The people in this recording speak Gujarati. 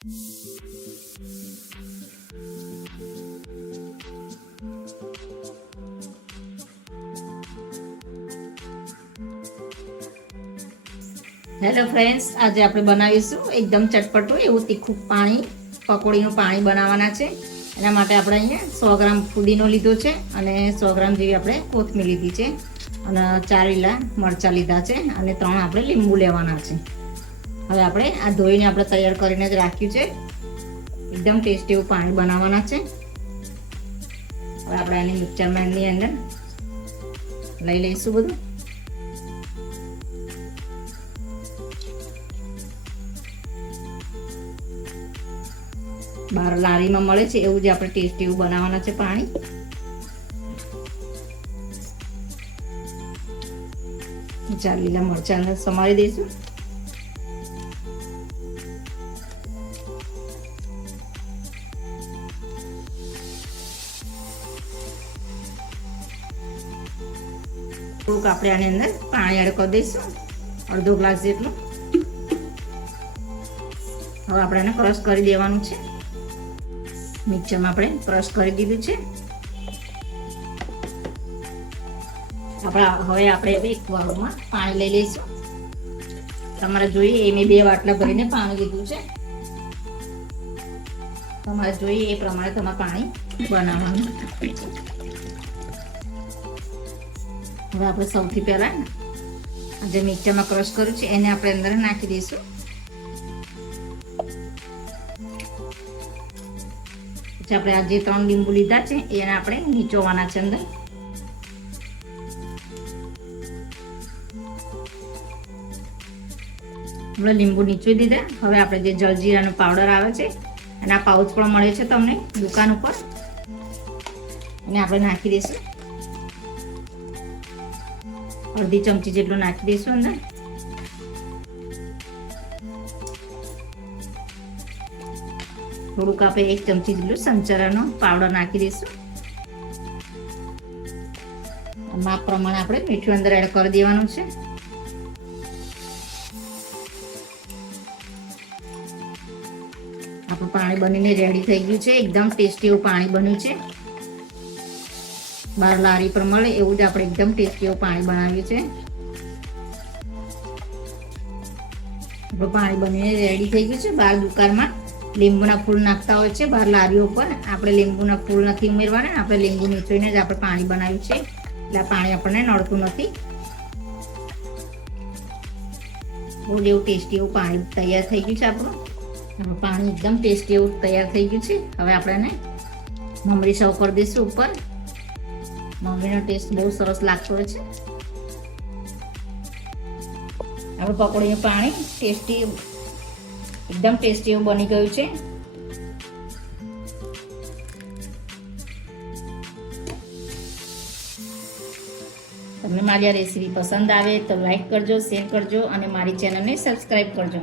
હેલો ફ્રેન્ડ્સ, આજે આપણે બનાવીશું એકદમ ચટપટું એવું તીખું પાણી પકોડીનું પાણી બનાવવાના છે. એના માટે આપણે અહીંયા 100 ગ્રામ ફુદીનો લીધો છે અને 100 ગ્રામ જેવી આપણે કોથમીર લીધી છે અને 4 લીલા મરચાં લીધા છે અને 3 આપણે લીંબુ લેવાના છે. હવે આપણે આ ધોઈને આપણે તૈયાર કરીને જ રાખ્યું છે. એકદમ ટેસ્ટી એવું પાણી બનાવવાના છે. હવે આપણે આને મિક્સરની અંદર લઈ લઈશું બધું. બહાર લારીમાં મળે છે એવું જ આપણે ટેસ્ટી એવું બનાવવાના છે પાણી. ચાર લીલા મરચાં અંદર સમારી દઈશું. થોડુંક આપણે આની અંદર પાણી એડ કરી દઈશું, અડધો ગ્લાસ જેટલું. હવે આપણે એને ક્રશ કરી દેવાનું છે. મિક્સરમાં આપણે ક્રશ કરી દીધું છે. હવે આપણે એક વાળમાં પાણી લઈ લઈશું. તમારે જોઈએ એ મેં 2 વાટલા ભરીને પાણી લીધું છે. તમારે જોઈએ એ પ્રમાણે તમારે પાણી બનાવવાનું. હવે આપણે સૌથી પહેલા જે મિક્સરમાં ક્રશ કર્યું છે એને આપણે અંદર નાખી દઈશું. આપણે આ જે 3 લીંબુ લીધા છે એને આપણે નીચોવાના છે અંદર. આપણે લીંબુ નીચોવી દીધા. હવે આપણે જે જલજીરાનો પાવડર આવે છે એના પાઉચ પણ મળે છે તમને દુકાન ઉપર, એને આપણે નાખી દઈશું. અડધી ચમચી જેટલું નાખી દઈશું અંદર. થોડુંક આપણે 1 ચમચી જેટલું સંચરાનો પાવડર નાખી દઈશું. માપ પ્રમાણે આપણે મીઠું અંદર એડ કરી દેવાનું છે. આપણું પાણી બનીને રેડી થઈ ગયું છે. એકદમ ટેસ્ટી એવું પાણી બન્યું છે. બહાર લારી પર મળે એવું જ આપણે એકદમ ટેસ્ટી એવું પાણી બનાવ્યું છે. આપણું પાણી બનીને રેડી થઈ ગયું છે. બહાર દુકાનમાં લીંબુના ફૂલ નાખતા હોય છે બહાર લારીઓ પર. આપણે લીંબુના ફૂલ નથી ઉમેરવાના. આપણે લીંબુ નીચોઈને જ આપણે પાણી બનાવ્યું છે એટલે પાણી આપણને નડતું નથી. બહુ એવું ટેસ્ટી એવું પાણી તૈયાર થઈ ગયું છે. આપણું પાણી એકદમ ટેસ્ટી એવું તૈયાર થઈ ગયું છે. હવે આપણે એને મમરી સર્વ કરી દઈશું ઉપર. મમરીનો ટેસ્ટ બહુ સરસ લાગતો હોય છે. આપણે પકોડીનું પાણી ટેસ્ટી એકદમ ટેસ્ટી એવું બની ગયું છે. તમને મારી આ રેસીપી પસંદ આવે તો લાઈક કરજો, શેર કરજો અને મારી ચેનલને સબસ્ક્રાઈબ કરજો.